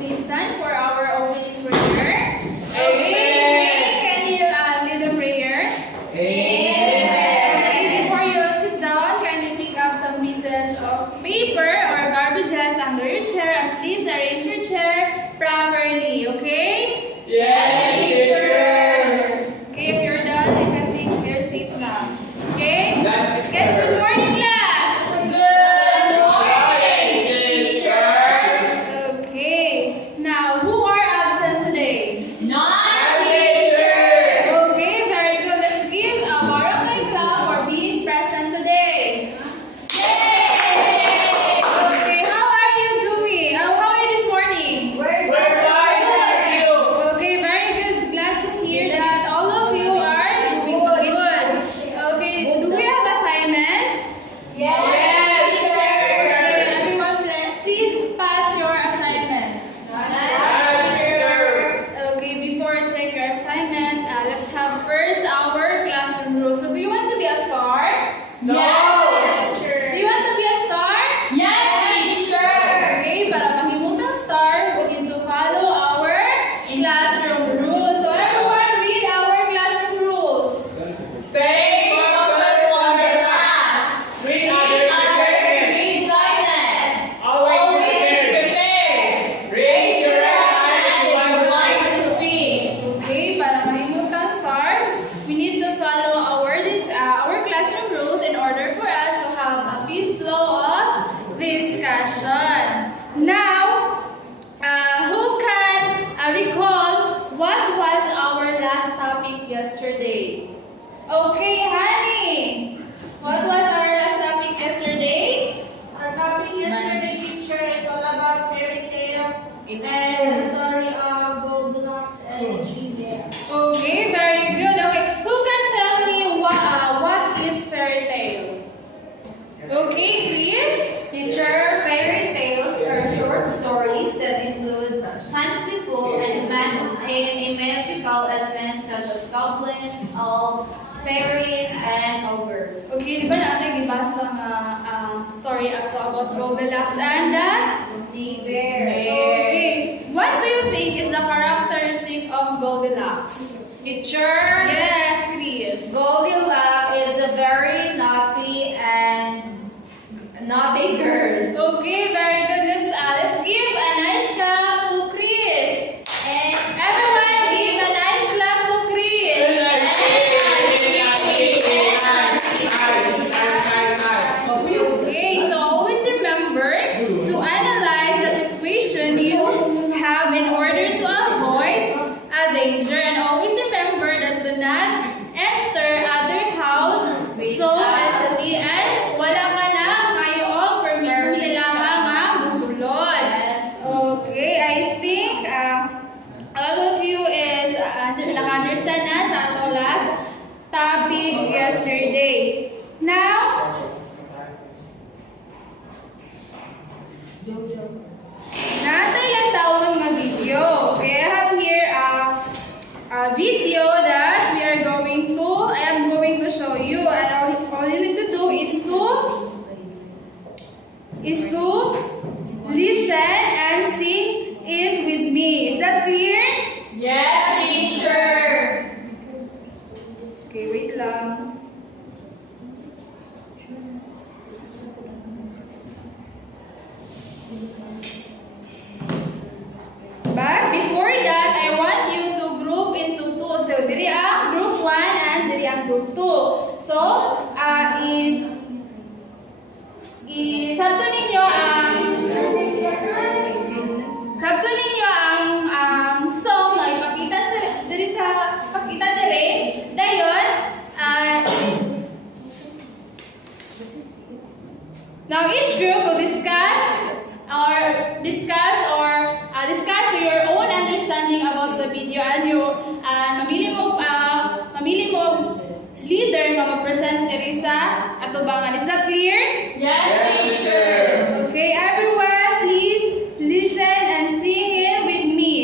please stand for our opening prayer. Okay, can you lead the prayer? Okay, before you sit down, kindly pick up some pieces of paper or garbages under your chair and please arrange your chair properly, okay? Yes, teacher. Okay, if you're done, you can take your seat now. Okay? Okay, good morning, class. Good morning, teacher. Okay, now who are absent today? Not teacher. Okay, very good. Let's give a barangay clap for being present today. Yay! Okay, how are you doing? How are you this morning? We're fine, thank you. Okay, very good. Glad to hear that all of you are doing so good. Okay, do we have assignment? Yes, teacher. Okay, everyone, please pass your assignment. Okay, before I check your assignment, let's have first our classroom rules. So, do you want to be a star? No. Do you want to be a star? Yes, teacher. Okay, para mahimutang star, we need to follow our classroom rules. So, everyone, read our classroom rules. Stay focused on the class. Read others with kindness. Always prepared. Raise your right hand if you would like to speak. Okay, para mahimutang star, we need to follow our classroom rules in order for us to have a peace flow of discussion. Now, who can recall what was our last topic yesterday? Okay, Honey, what was our last topic yesterday? Our topic yesterday, teacher, is all about fairy tale and the story of Goldilocks and the Three Bears. Okay, very good. Okay, who can tell me what is fairy tale? Okay, please. Teacher, fairy tales are short stories that include fanciful and magical elements such as goblins, elves, fairies, and ogres. Okay, di ba natin gibasa nga story ato about Goldilocks and the The bear. Okay, what do you think is the characteristic of Goldilocks? Teacher, Yes, Chris. Goldilocks is a very naughty girl. Okay, very good. Let's give a nice clap to Chris. And everyone give a nice clap to Chris. Okay, so always remember to analyze the situation you have in order to avoid a danger. And always remember that do not enter other house so easily and wala ka na kayo og permission sila nga musulod. Okay, I think all of you is naka-understand na sa ato last topic yesterday. Now, natay lang tawag nga video. Okay, I have here a video that I am going to show you, and all you need to do is to listen and sing it with me. Is that clear? Yes, teacher. Okay, wait lang. But before that, I want you to group into two. So, diri ang group 1 and diri ang group 2. So, sabto ninyo ang song na ipakita dire. Dayon, now each group will discuss to your own understanding about the video and mamili mo leader nga mag-present diri sa atubangan. Is that clear? Yes, teacher. Okay, everyone, please listen and sing it with me.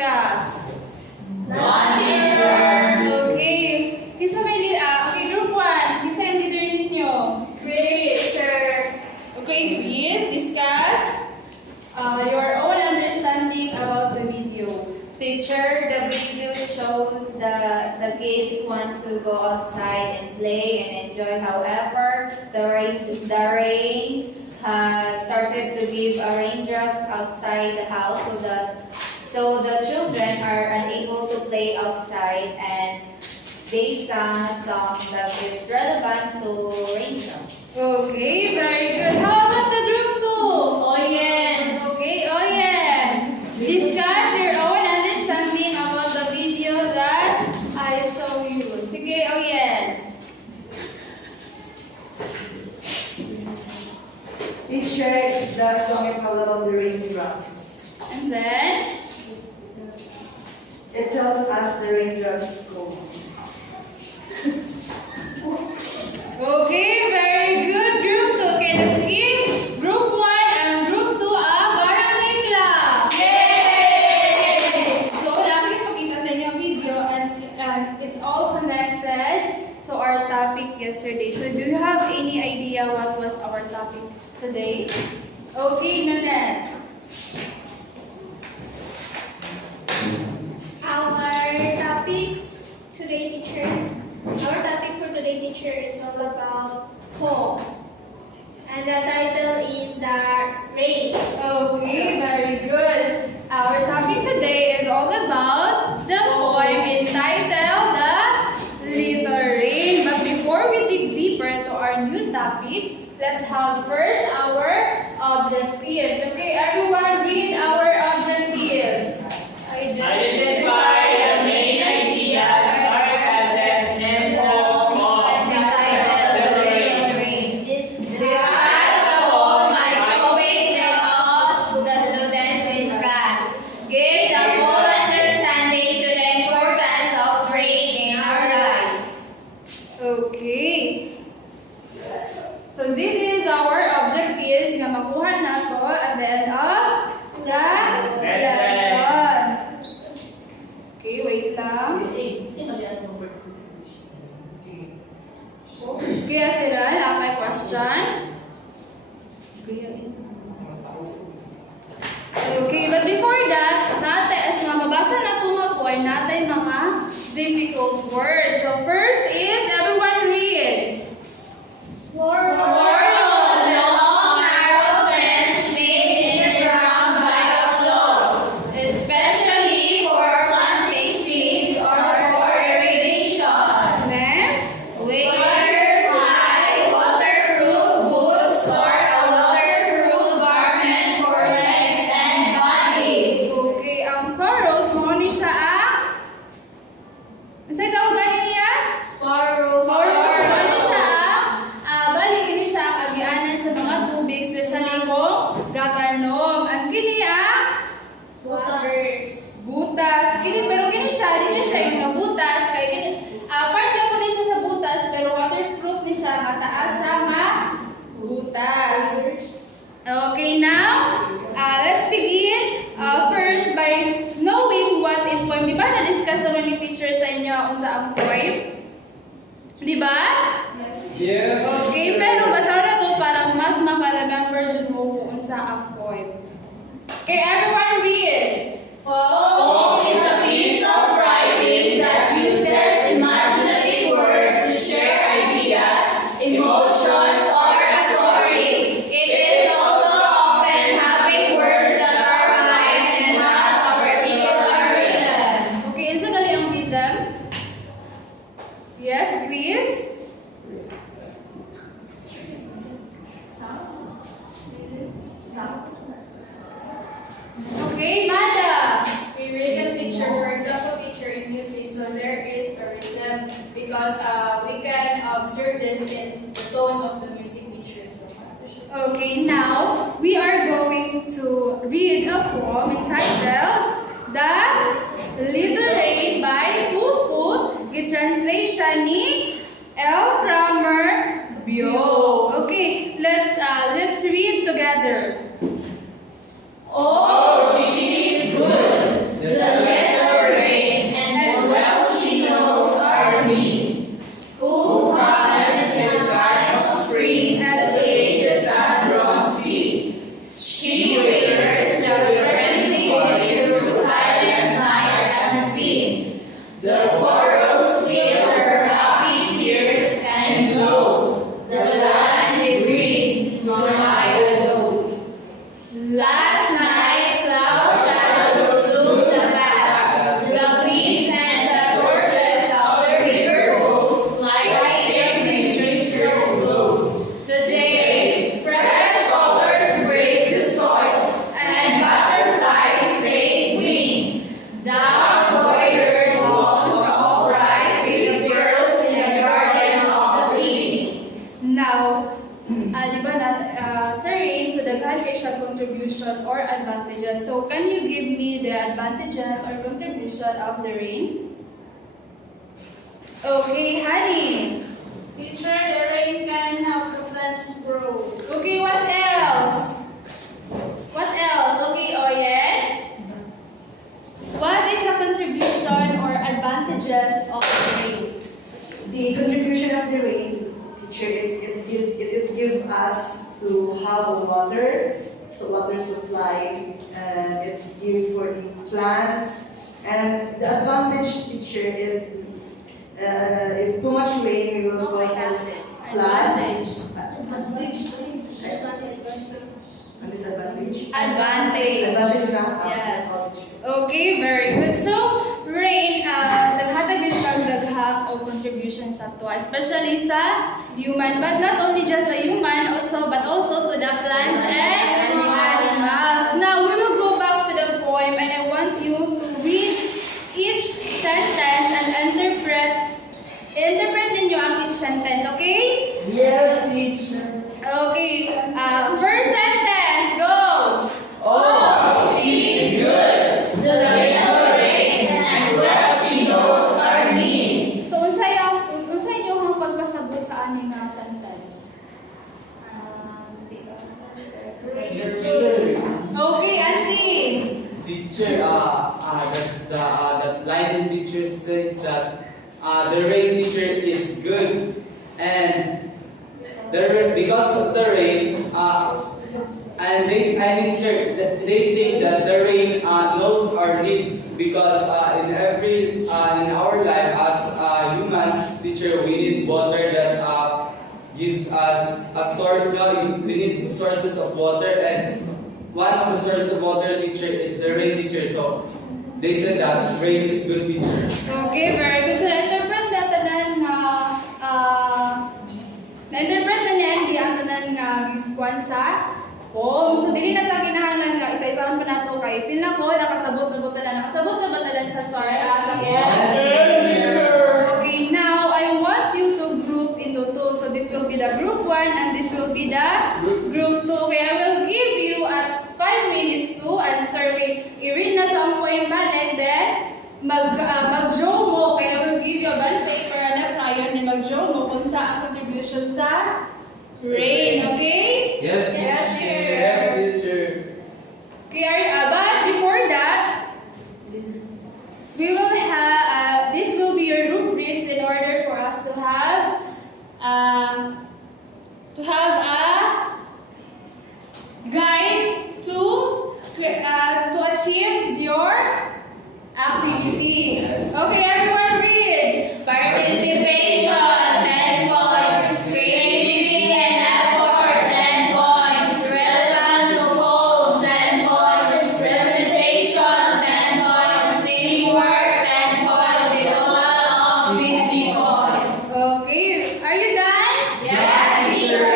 discuss? None, teacher. Okay. Okay, group 1. Kinsa yung leader ninyo? Teacher. Okay, please discuss your own understanding about the video. Teacher, the video shows the kids want to go outside and play and enjoy. However, the rain has started to give raindrops outside the house, so the children are unable to play outside, and they sang a song that is relevant to raindrops. Okay, very good. How about the group 2? Oyen. Okay, Oyen. Discuss your own understanding about the video that I show you. Sige, Oyen. Teacher, the song is all about the raindrops. And then, It tells us the raindrops go. okay, very good. Group 2. Okay, let's give Group 1 and Group 2 a barangay clap. Yay! So, namin ipakita sa inyo ang video and it's all connected to our topic yesterday. So, do you have any idea what was our topic today? Okay, Nanette. Our topic for today, teacher, is all about fall. And the title is the rain. Okay, very good. Our topic today is all about the poem entitled The Little Rain. But before we dig deeper into our new topic, let's have first our objectives. Okay, everyone read our objectives. Identify the main ideas or concept and form. Entitled The Little Rain. Discuss the poem by showing them Of the students in class. Give the full understanding to the importance of rain in our life. Okay. So this is our objectives nga makuha nato at the end of the lesson. Okay, wait lang. Kaya sila, may question? Okay, but before that, as nga mabasa na ito nga po, ay natin mga difficult words. So first is, everyone read. Floor of the long, narrow trench made in the ground by a plow, especially for planting seeds or for irrigation. Next. Waders high, waterproof boots or a waterproof garment for legs and body. Okay, ang furrows, mo ni siya Sa'y tawagan niya? Furrows. Furrows, mo ni siya balik ni siya kagianan sa mga tubig, especially kung gatanom. Ang kini butas. Kini, pero kini siya, di niya siya yung mga butas. Kaya kini, part dyan po niya siya sa butas, pero waterproof ni siya, mataas siya butas. Okay, now, let's begin first by knowing what is poem. Di ba na-discuss naman ni teacher sa inyo kung sa ang poem? Di ba? Yes. Okay, pero basa na to para mas maka-remember dyan mo kung sa ang poem. Okay, everyone read. Poem is a piece of writing that uses imaginative words to share ideas, emotions, or a story. It is also often having words that are rhymed and have a particular rhythm. Okay, isa gali ang rhythm? Yes, Chris? Okay, Mada. We rhythm teacher, for example, teacher in music, so there is a rhythm because we can observe this in the tone of the music teacher. So, Okay, now we are going to read a poem entitled The Little Rain by Tu Fu. Translation ni L. Kramer Bio. Okay, let's read together. Oh, she is good. The contribution or advantages. So can you give me the advantages or contribution of the rain? Okay, honey. Teacher, the rain can help the plants grow. Okay, what else? What else? Okay, Oyen. What is the contribution or advantages of the rain? The contribution of the rain, teacher, is it gives us to have water, so water supply, and it's give for the plants. And the advantage, teacher, is if too much rain will cause us floods. A disadvantage. Advantage. Advantage na. Yes. Okay, very good. So, rain, naghatag yun siya daghang o contribution sa to, especially sa human, but not only just sa human, but also to the plants and animals. Now, we will go back to the poem, and I want you to read each sentence and interpret ninyo ang each sentence, okay? Yes, teacher. Okay, first sentence, go! Oh, she is good. The little rain and well she knows our needs. So, unsay inyo ang pagpasabot sa aning nga sentence? Okay, Ashley. Teacher, the line teacher says that the rain, teacher, is good, and because of the rain, and they think that the rain knows our need, because in our life as a human, teacher, we need water that gives us a source. We need sources of water, and one of the sources of water, teacher, is the rain, teacher. So they said that rain is good, teacher. Okay, very good. So, na-interpret na tanan nga, na-interpret na niya hindi ang tanan nga giskuan sa poem. So, dili na tayo kinahanglan nga, isa-isahan pa na ito kay Pil na ko, nakasabot na ba talan sa star? Sa Yes, Okay, now, I want you to group into two. So, this will be the group 1 and this will be the group 2. Okay, I will give you at 5 minutes to answer. Okay, i-read na to ang poem balik, then mag-draw mo. Okay, I will give you a bond paper na prior ni mag-draw mo kung sa ang contribution sa rain. Okay? Yes, Yes, teacher. teacher. Yes, teacher. Okay, but before that, we will have, this will be your rubrics in order for us to have a guide to achieve your activity. Yes. Okay, everyone read. Participation, 10 points. Creativity and effort, 10 points. Relevant to poem, 10 points. Presentation, 10 points. Teamwork, 10 points. A total of 50 points. Okay, are you done? Yes, teacher.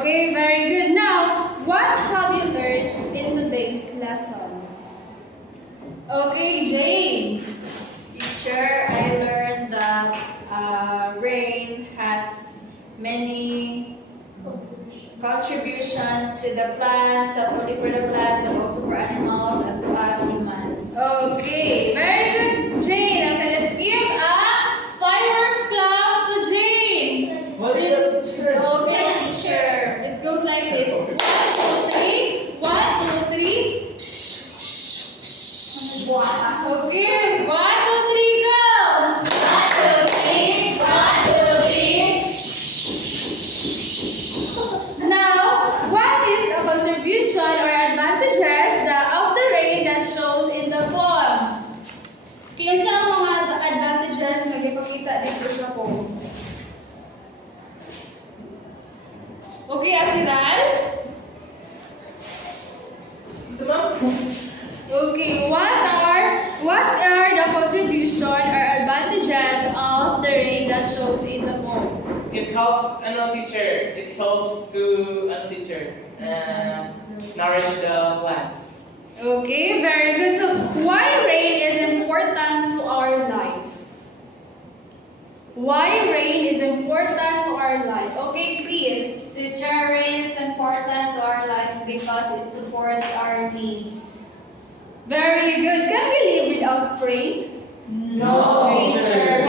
Okay, very good. Now, what have you learned in today's lesson? Okay, Jane. Teacher, I learned that rain has many contributions to the plants, not only for the plants but also for animals and to us humans. Okay, very good, Jane. Okay, let's give a fireworks clap to Jane. What's that, teacher? Okay, teacher. it goes like this. 1, 2, 3. 1, 2, 3. Okay, 1, 2, 3, go. 1, 2, 3. 1, 2, 3. Now, what is the contribution or advantages of the rain that shows in the poem? Kaya sa mga advantages na ipakita dito sa poem? Okay, Asiral? Okay, what are the contribution or advantages of the rain that shows in the poem? It helps teacher. It helps to teacher nourish the plants. Okay, very good. So, why rain is important to our life? Why rain is important to our life? Okay, please. Teacher, rain is important to our lives because it supports our needs. Very good. Can we live without rain? No, teacher.